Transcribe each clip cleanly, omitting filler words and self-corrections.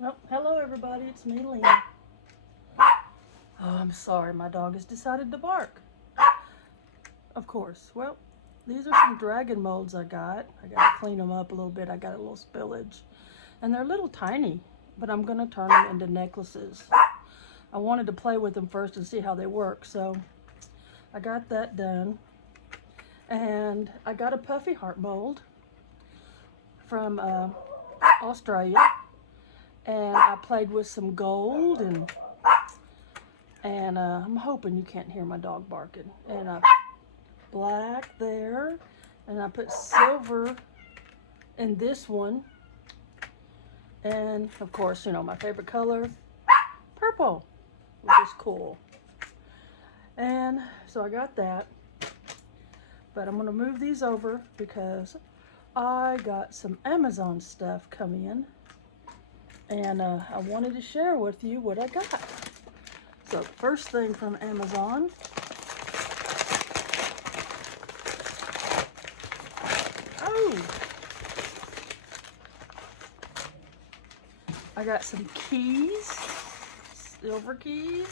Well, hello everybody, it's me, Lynn. Oh, I'm sorry, my dog has decided to bark. Of course. Well, these are some dragon molds I got. I gotta clean them up a little bit. I got a little spillage. And they're little tiny, but I'm gonna turn them into necklaces. I wanted to play with them first and see how they work, so I got that done. And I got a puffy heart mold from Australia. And I played with some gold and I'm hoping you can't hear my dog barking. And black there, and I put silver in this one, and of course, you know, my favorite color, purple, which is cool. And so I got that, but I'm gonna move these over because I got some Amazon stuff coming in, and I wanted to share with you what I got. So first thing from Amazon, oh, I got some keys, silver keys,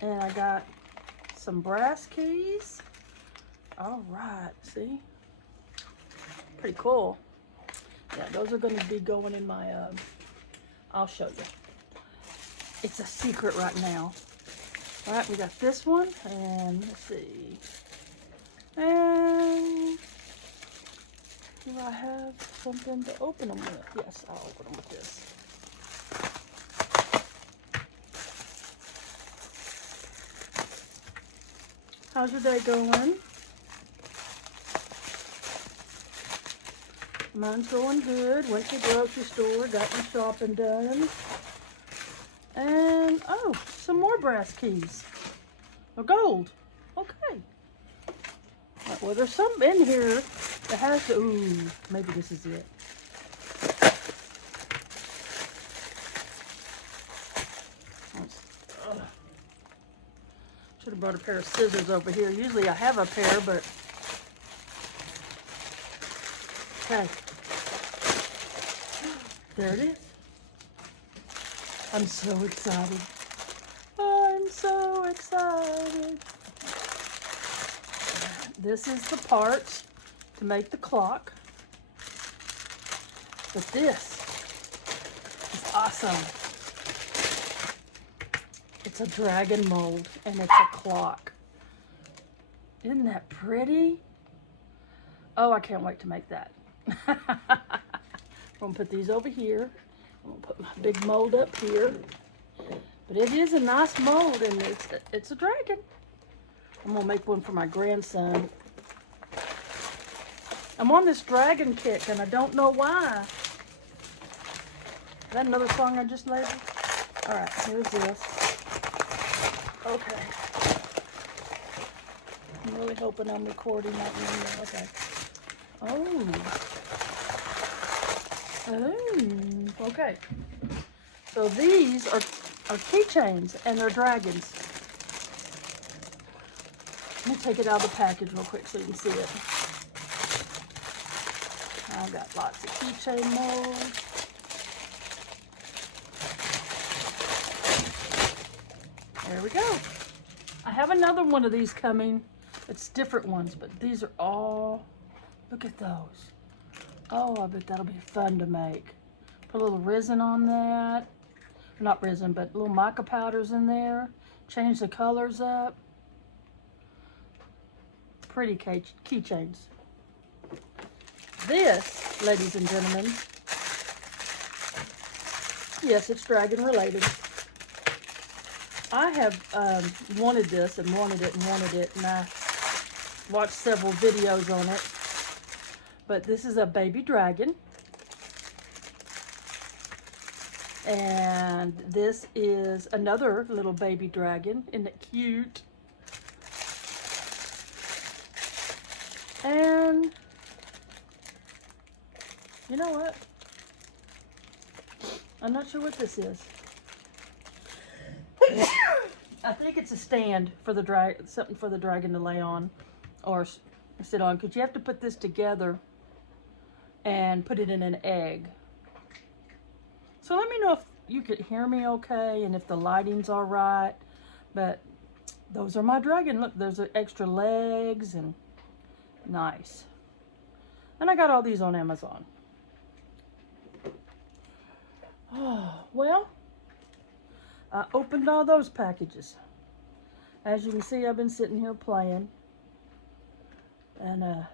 and I got some brass keys. All right, see? Pretty cool. Yeah, those are gonna be going in my, I'll show you. It's a secret right now. All right, we got this one, and let's see. And do I have something to open them with? Yes, I'll open them with this. How's your day going? Mine's going good. Went to the grocery store, got my shopping done. And, oh, some more brass keys. Oh, gold. Okay. Right, well, there's some in here that has to, ooh, maybe this is it. Should have brought a pair of scissors over here. Usually I have a pair, but okay. There it is. I'm so excited. I'm so excited. This is the part to make the clock. But this is awesome. It's a dragon mold and it's a clock. Isn't that pretty? Oh, I can't wait to make that. I'm gonna put these over here. I'm gonna put my big mold up here. But it is a nice mold and it's a dragon. I'm gonna make one for my grandson. I'm on this dragon kick and I don't know why. Is that another song I just labeled? All right, here's this. Okay. I'm really hoping I'm recording that one. Okay. Oh. Oh. Okay. So these are keychains and they're dragons. Let me take it out of the package real quick so you can see it. I've got lots of keychain molds. There we go. I have another one of these coming. It's different ones, but these are all, look at those. Oh, I bet that'll be fun to make. Put a little resin on that. Not resin, but little mica powders in there. Change the colors up. Pretty keychains. This, ladies and gentlemen, yes, it's dragon related. I have wanted this and wanted it and wanted it, and I watched several videos on it. But this is a baby dragon. And this is another little baby dragon. Isn't it cute? And you know what? I'm not sure what this is. I think it's a stand for the something for the dragon to lay on or sit on, because you have to put this together and put it in an egg. So let me know if you could hear me okay and if the lighting's all right. But those are my dragon. Look, there's extra legs and nice. And I got all these on Amazon. Oh, well, I opened all those packages. As you can see, I've been sitting here playing. And I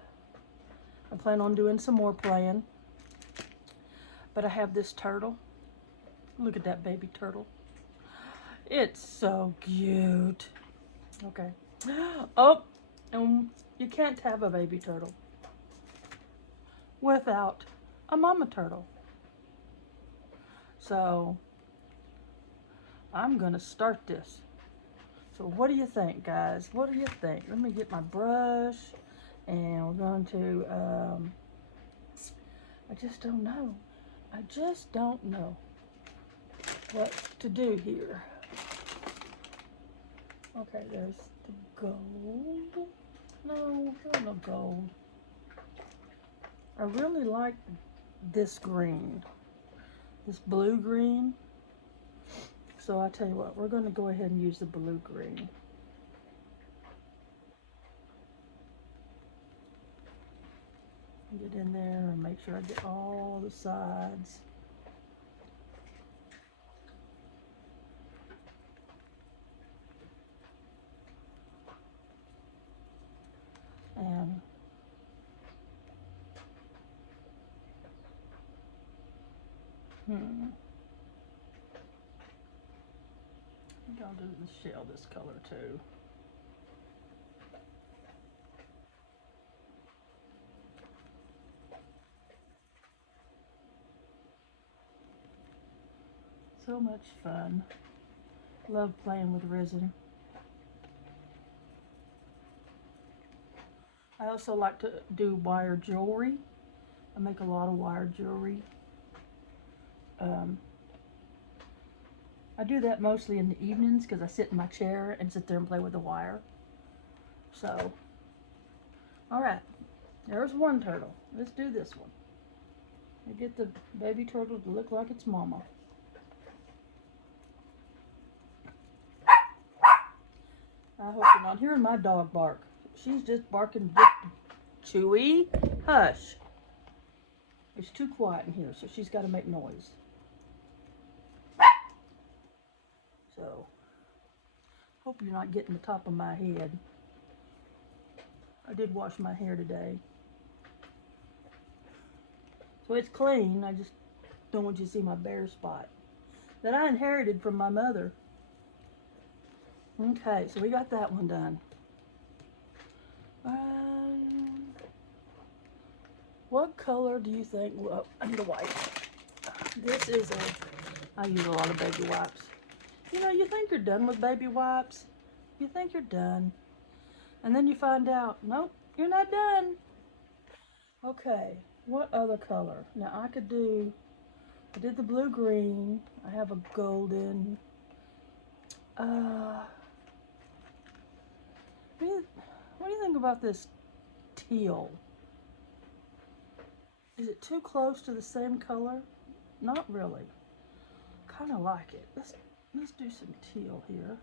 plan on doing some more playing. But I have this turtle. Look at that baby turtle. It's so cute. Okay. Oh, and you can't have a baby turtle without a mama turtle. So I'm gonna start this. So what do you think, guys? What do you think? Let me get my brush, and we're going to, I just don't know. I just don't know what to do here. Okay, there's the gold. No, there's no gold. I really like this green, this blue green. So I tell you what, we're going to go ahead and use the blue green. Get in there and make sure I get all the sides. And I think I'll do the shell this color too. So much fun. Love playing with resin. I also like to do wire jewelry. I make a lot of wire jewelry. I do that mostly in the evenings because I sit in my chair and sit there and play with the wire. So, alright, there's one turtle. Let's do this one. I get the baby turtle to look like its mama. I hope you're not hearing my dog bark. She's just barking. Chewy, hush. It's too quiet in here, so she's got to make noise. So, hope you're not getting the top of my head. I did wash my hair today. So it's clean. I just don't want you to see my bare spot that I inherited from my mother. Okay, so we got that one done. What color do you think? Well, I need a wipe. This is I use a lot of baby wipes. You know, you think you're done with baby wipes. You think you're done. And then you find out, nope, you're not done. Okay, what other color? Now I did the blue-green. I have a golden. What do you think about this teal? Is it too close to the same color? Not really. Kind of like it. Let's do some teal here.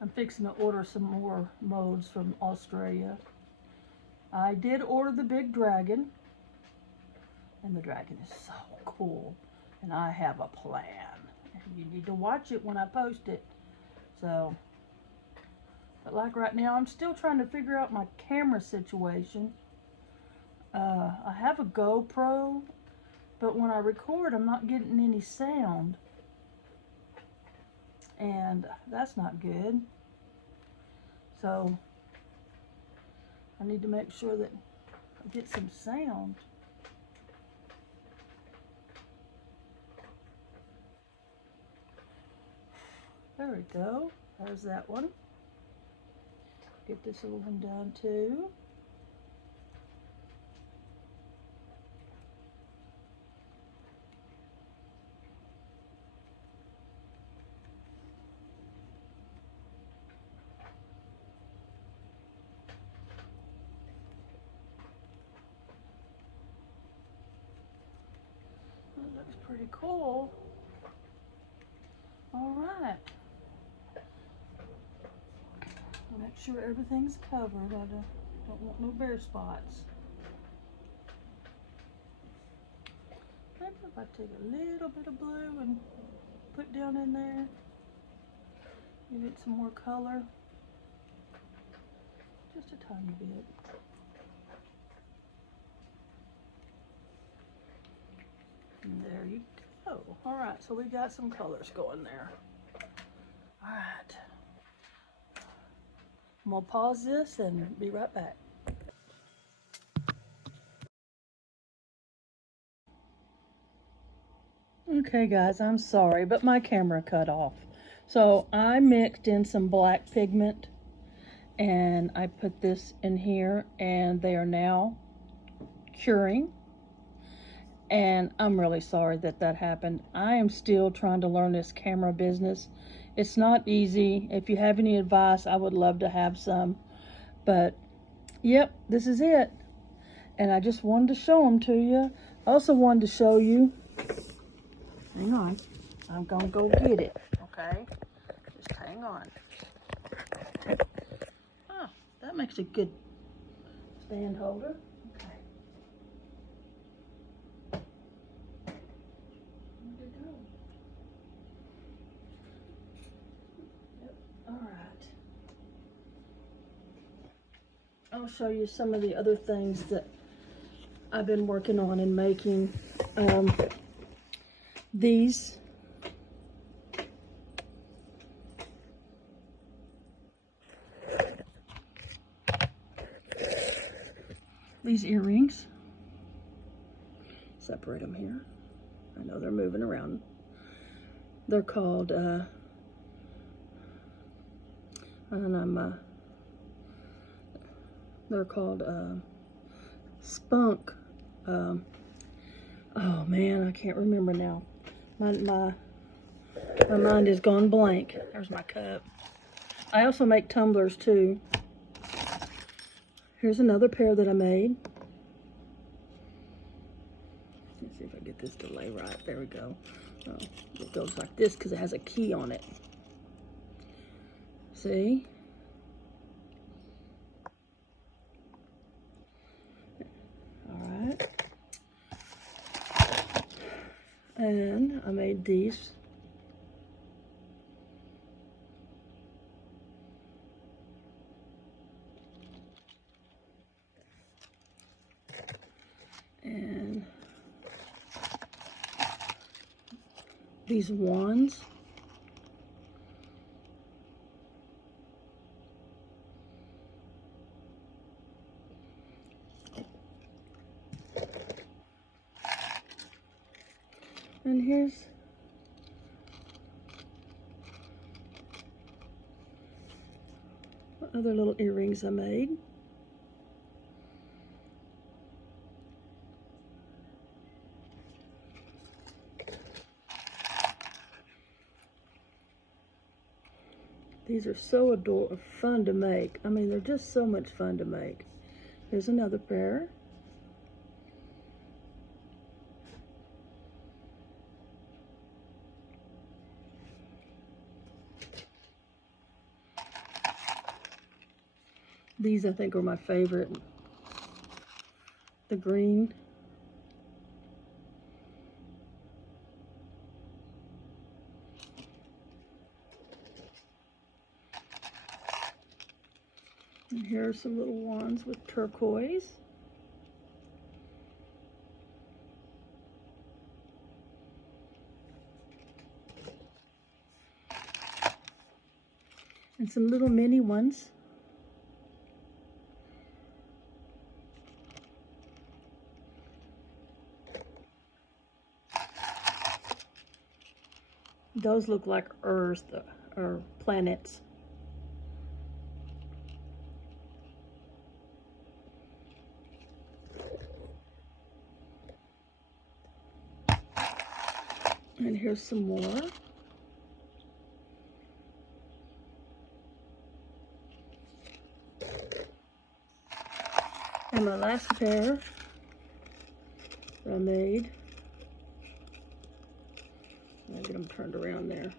I'm fixing to order some more molds from Australia. I did order the big dragon, and the dragon is so cool, and I have a plan. You need to watch it when I post it. So, but like right now, I'm still trying to figure out my camera situation. I have a GoPro, but when I record, I'm not getting any sound. And that's not good. So, I need to make sure that I get some sound. There we go. There's that one. Get this little one done too. pretty cool. All right. Make sure everything's covered. I don't want no bare spots. Maybe if I take a little bit of blue and put down in there, give it some more color. Just a tiny bit. And there you go. All right, so we got some colors going there. All right. I'm gonna pause this and be right back. Okay guys, I'm sorry, but my camera cut off. So I mixed in some black pigment and I put this in here and they are now curing. And I'm really sorry that that happened. I am still trying to learn this camera business. It's not easy. If you have any advice, I would love to have some. But yep, this is it. And I just wanted to show them to you. I also wanted to show you, hang on, I'm gonna go get it, okay? Just hang on. Oh, that makes a good stand holder. Okay. Where'd it go? Yep, all right. I'll show you some of the other things that I've been working on and making. These earrings. Separate them here. I know they're moving around. They're called they're called Spunk. Oh man, I can't remember now. My mind is gone blank. There's my cup. I also make tumblers too. Here's another pair that I made. Let's see if I get this to lay right. There we go. Oh, it goes like this because it has a key on it. See? All right. And I made these. And these wands. And here's other little earrings I made. These are so fun to make. I mean, they're just so much fun to make. Here's another pair. These I think are my favorite. The green. And here are some little wands with turquoise. And some little mini ones. Those look like Earth or planets. And here's some more. And my last pair that I made get them turned around there.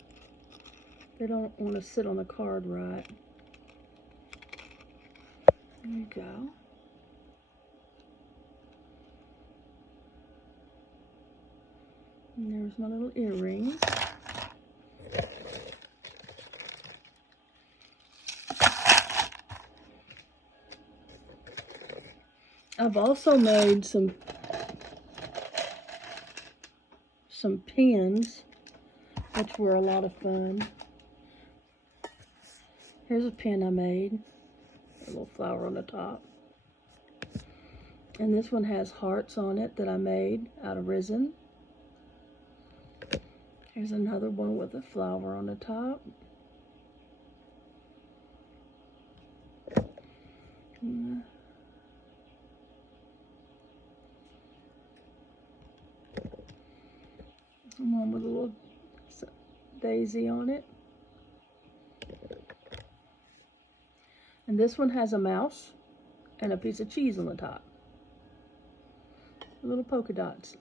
They don't want to sit on the card right. There you go. And there's my little earrings. I've also made some pins, which were a lot of fun. Here's a pin I made, a little flower on the top. And this one has hearts on it that I made out of resin. Here's another one with a flower on the top. And one with a little daisy on it. And this one has a mouse and a piece of cheese on the top. Little polka dots.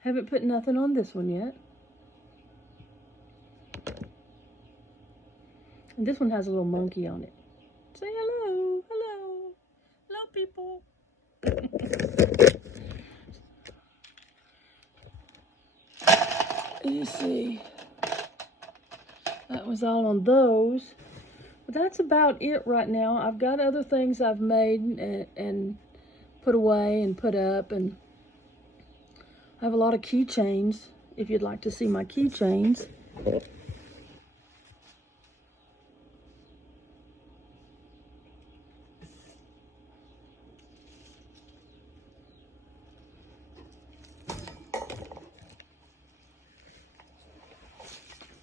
Haven't put nothing on this one yet. And this one has a little monkey on it. Say hello, hello, hello people. You see, that was all on those. But that's about it right now. I've got other things I've made and put away and put up, and I have a lot of keychains, if you'd like to see my keychains.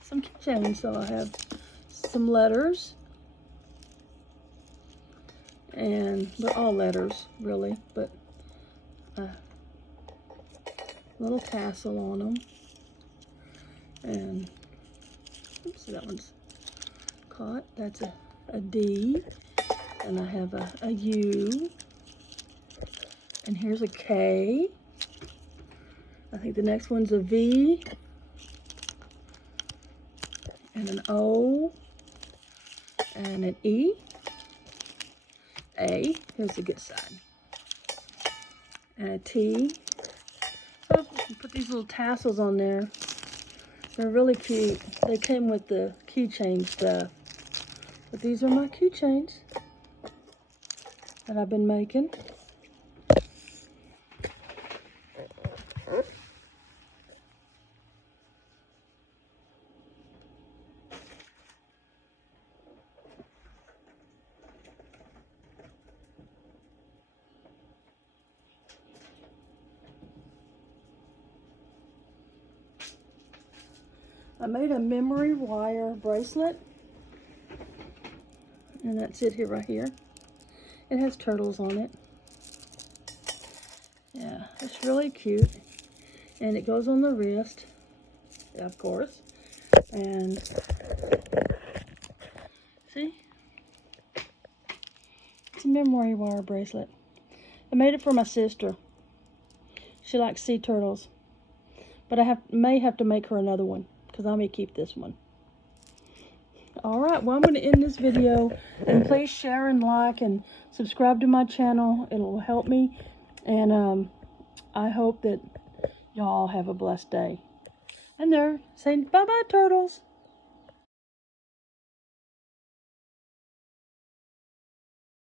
Some keychains, so I have some letters, and they're all letters really, but a little tassel on them, and oops, that one's caught. That's a D, and I have a U, and here's a K. I think the next one's a V, and an O, and an E, A, here's the good side, and a T. So put these little tassels on there. They're really cute. They came with the keychain stuff. But these are my keychains that I've been making. I made a memory wire bracelet, and that's it here, right here. It has turtles on it. Yeah, it's really cute, and it goes on the wrist, yeah, of course. And see, it's a memory wire bracelet. I made it for my sister. She likes sea turtles, but I may have to make her another one, because I may keep this one. Alright, well, I'm going to end this video, and please share and like and subscribe to my channel. It will help me, and I hope that y'all have a blessed day. And they're saying bye-bye, turtles.